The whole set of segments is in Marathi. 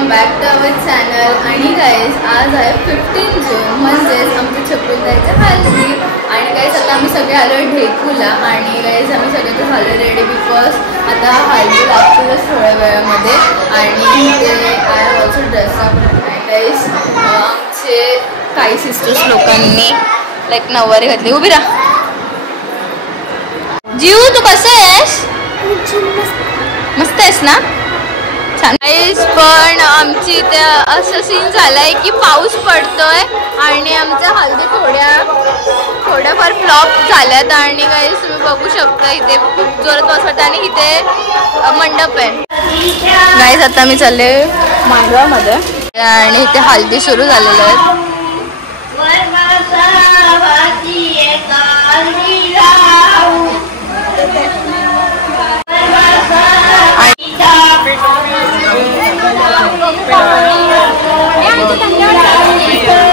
Welcome back to our channel. आणि गाईज आज आहे 15 जून म्हणजेच आमच्या छकुलताईच्या हल्दी. आणि गाईज आता आम्ही सगळे आलो आहे ढेकूला. आणि गाईज आम्ही सगळे तर झालो रेडी बिकॉज आता हल्दी लागतीलच थोड्या वेळामध्ये. आणि ते I have also dress up. Guys आमचे काही सिस्टर्स लोकांनी लाईक नऊवारी घातली. उभी राहा. जीव तू कसं आहेस? मस्त आहेस ना? छान. पण आमची इथे असं सीन झालंय की पाऊस पडतोय आणि आमच्या हल्दी थोड्याफार फ्लॉप झाल्यात. आणि काही तुम्ही बघू शकता इथे खूप जोरात पाऊस पडतो आणि इथे मंडप आहे. गाईज आता मी चालले मांडवामध्ये आणि इथे हल्दी सुरू झालेलं आहे.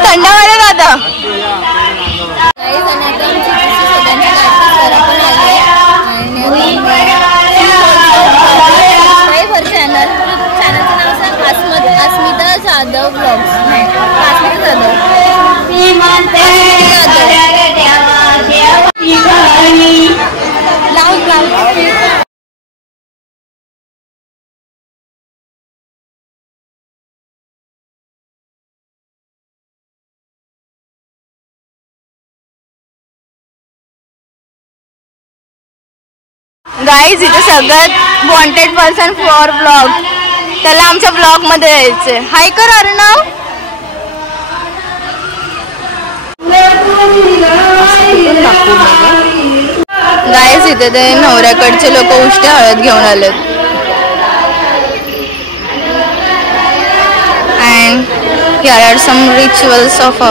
थंडावाला दादा चॅनलचं नाव अस्मिता जाधव ब्लॉग्स. अस्मिता जाधव गाईज इथे सगळ्यात वॉन्टेड पर्सन फॉर ब्लॉग. त्याला आमच्या ब्लॉग मध्ये यायचंय. हाय कर अर्णव. गाईज इथे ते नवऱ्याकडचे लोक उष्टे हळद घेऊन आलेत. And here are some rituals of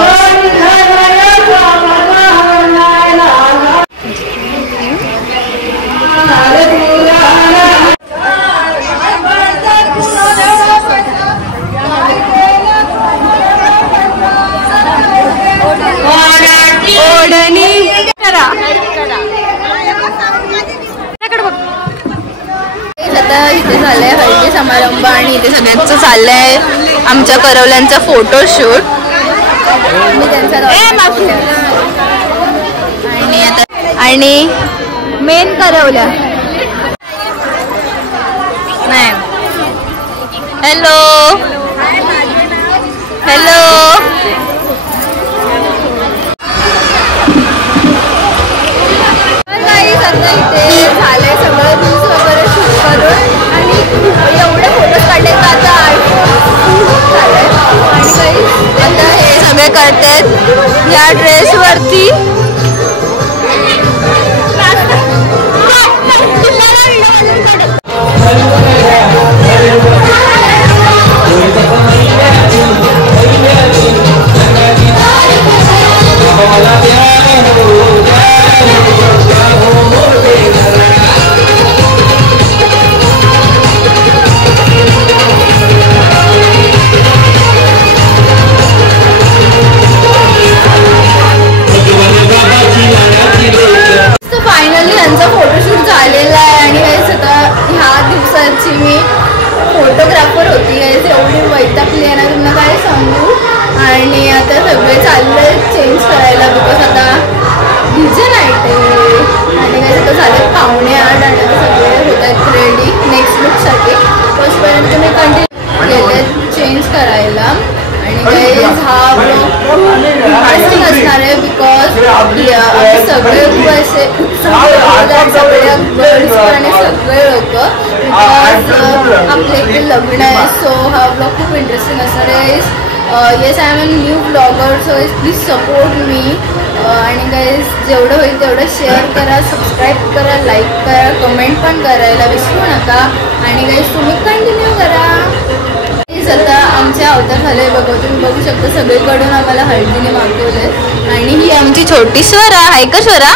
आता इथे झालंय हळदी समारंभ आणि इथे सगळ्यांचं चाललंय आमच्या करवल्यांचा फोटोशूट. मी त्यांचा आणि मेन करवल्या नाही. Hello hello. आता इथे झालंय सगळं रील्स वगैरे शूट करून आणि एवढे फोटोज काढले का आता आयफोन झालंय. आणि काही आता हे सगळे करतात या ड्रेसवरती. फोटोग्राफर होती एवढी वैतागली आहे ना तुम्हाला काय सांगू. आणि आता सगळे चालले चेंज करायला बिकॉज आता डीजे नाईट आहे. आणि काय आता झाले 7:45 आणि आता सगळे होत आहेत रेडी नेक्स्ट लुकसाठी. फर्स्टपर्यंत तुम्ही कंटिन्यू केले चेंज करायला. आणि काही हा इंटरेस्टिंग असणार आहे बिकॉज सगळे असे सगळ्या गर्ल्स आणि सगळे लोक बिकॉज आपल्या इथे लग्न आहे. सो हा ब्लॉग खूप इंटरेस्टिंग असणार आहे. Yes I am a new blogger so please support me. आणि गाईज जेवढं होईल तेवढं शेअर करा, सबस्क्राईब करा, लाईक करा, कमेंट पण करायला विसरू नका. आणि गाईज तुम्ही कंटिन्यू करा. आता आमच्या अवतार झाले बघा तुम्ही बघू शकता सगळीकडून आम्हाला हळदीने मागवले. आणि ही आमची छोटी स्वरा. हाय का स्वरा?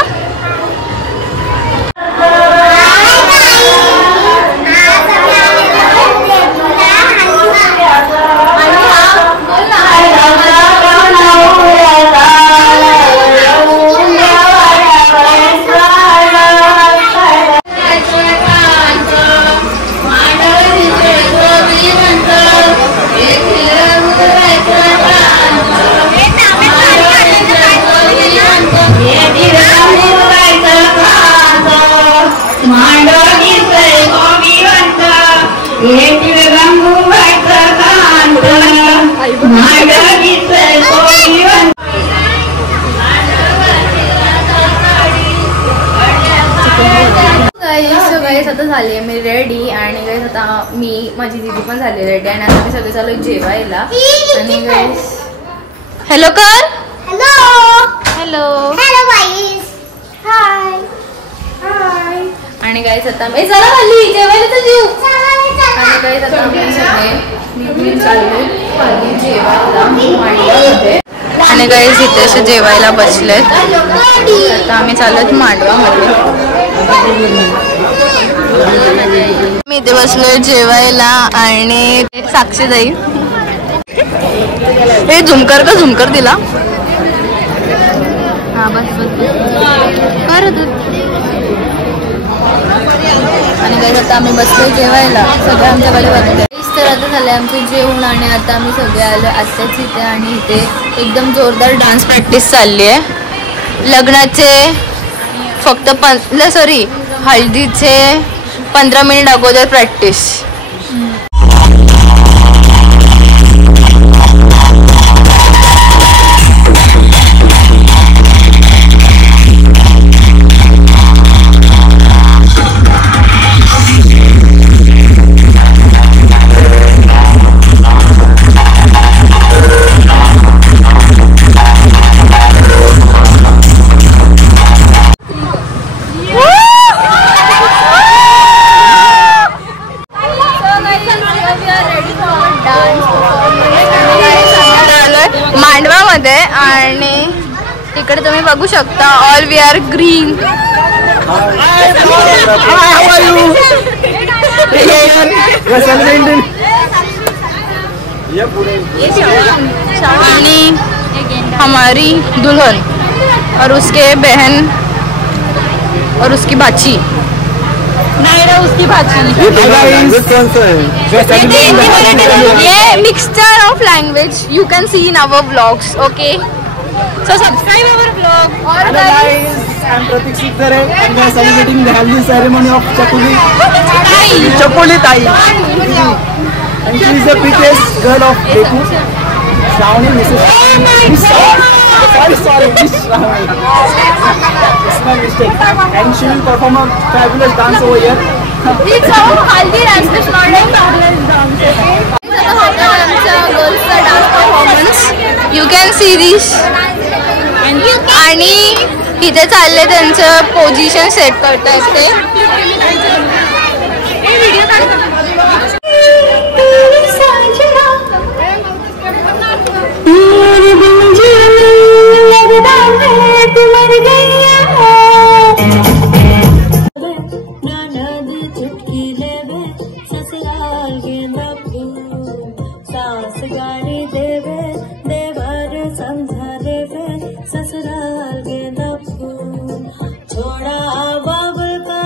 गाईस आता झाली आहे मी रेडी आणि गाईस आता मी माझी दीदी पण झाली रेडी आणि आता मी सगळे चालू जेवायला आणि गाईस हॅलो कर हॅलो हॅलो हॅलो गाईस हाय हाय आणि गाईस आता मी चला खाली जेवायला तर जेऊ आणि गाईस आता आम्ही सगळे मी चाललो खाली जेवायला मांडवामध्ये आणि गाईस इथे असे जेवायला बसलेत आता आम्ही चाललोत मांडवामध्ये मी इथे बसलोय जेवायला आणि साक्षीताई हे झुमकर का झुमकर दिला हा बस बस आणि काही आता आम्ही बसलोय जेवायला सगळे आमच्याकडे बघतोय तर आता झालंय आमचं जेवण आणि आता आम्ही सगळे आलो आत्ताच इथे आणि इथे एकदम जोरदार डान्स प्रॅक्टिस चालली आहे लग्नाचे फक्त हळदीचे 15 मिनिट अगोदर प्रॅक्टिस मांडवामध्ये आणि तिकडे तुम्ही बघू शकता ऑल वी आर ग्रीन आणि हमारी दुल्हन और उसके बहन और उसकी बाची उसकी भाची ये mixture of language you can see in our vlogs okay so subscribe our vlog और guys I am Pratik Sikdare and we are celebrating the haldi ceremony of Chakuli Tai and she is the prettiest girl of Deku Shravani Mrs. Sorry Miss Shravani it's my mistake and she will perform a fabulous dance over here it's our haldi dance it's not like fabulous dance okay girls dance performance you can see this आणि इथे चालले त्यांचं पोझिशन सेट करतात ते ससुराल के दफू छोड़ा बाबू का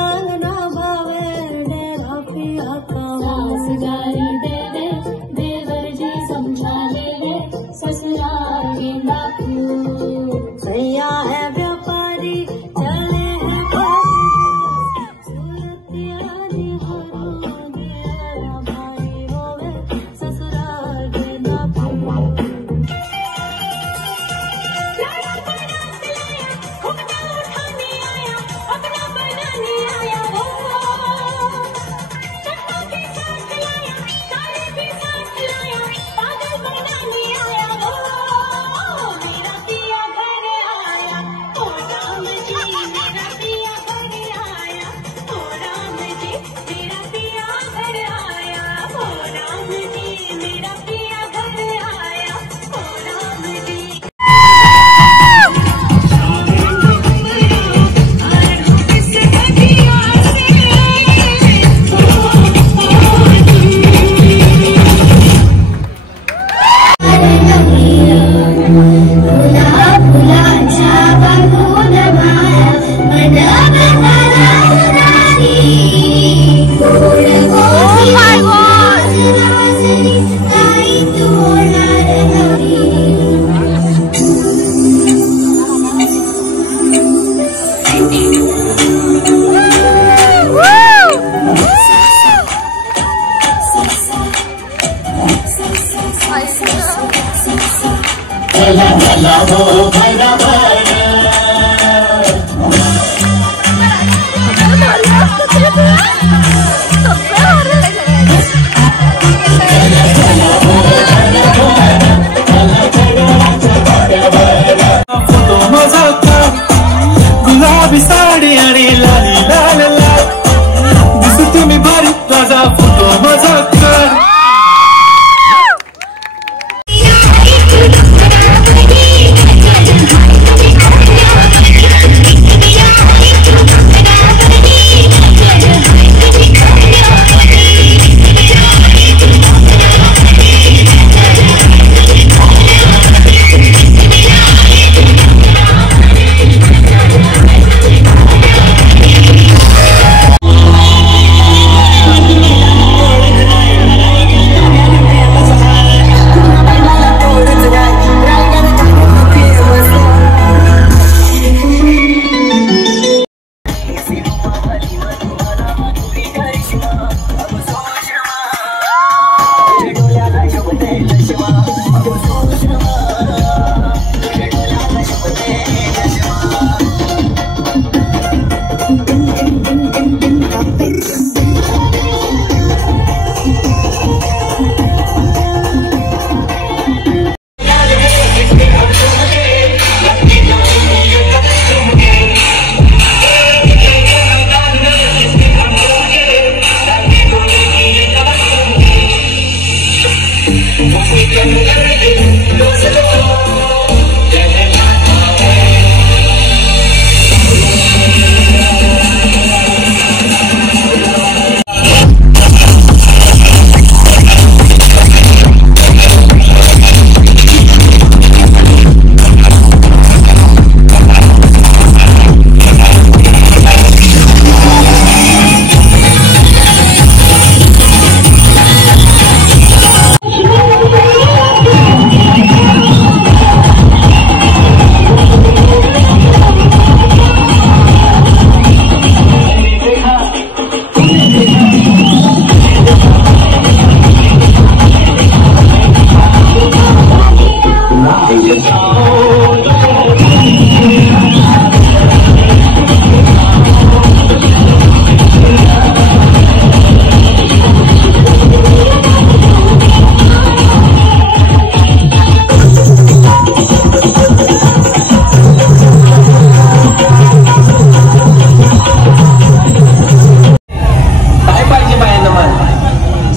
गुलाबी साडी आणि लाली लाल लाल दिसते मी भारी तुझा फोटो माझा कर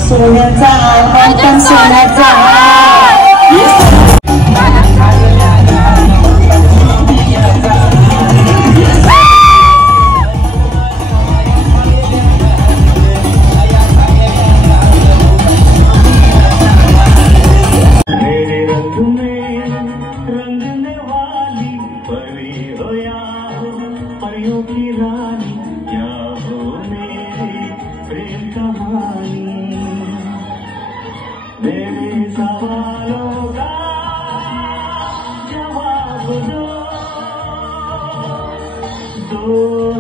सोन्याचा पण सोन्याचा Oh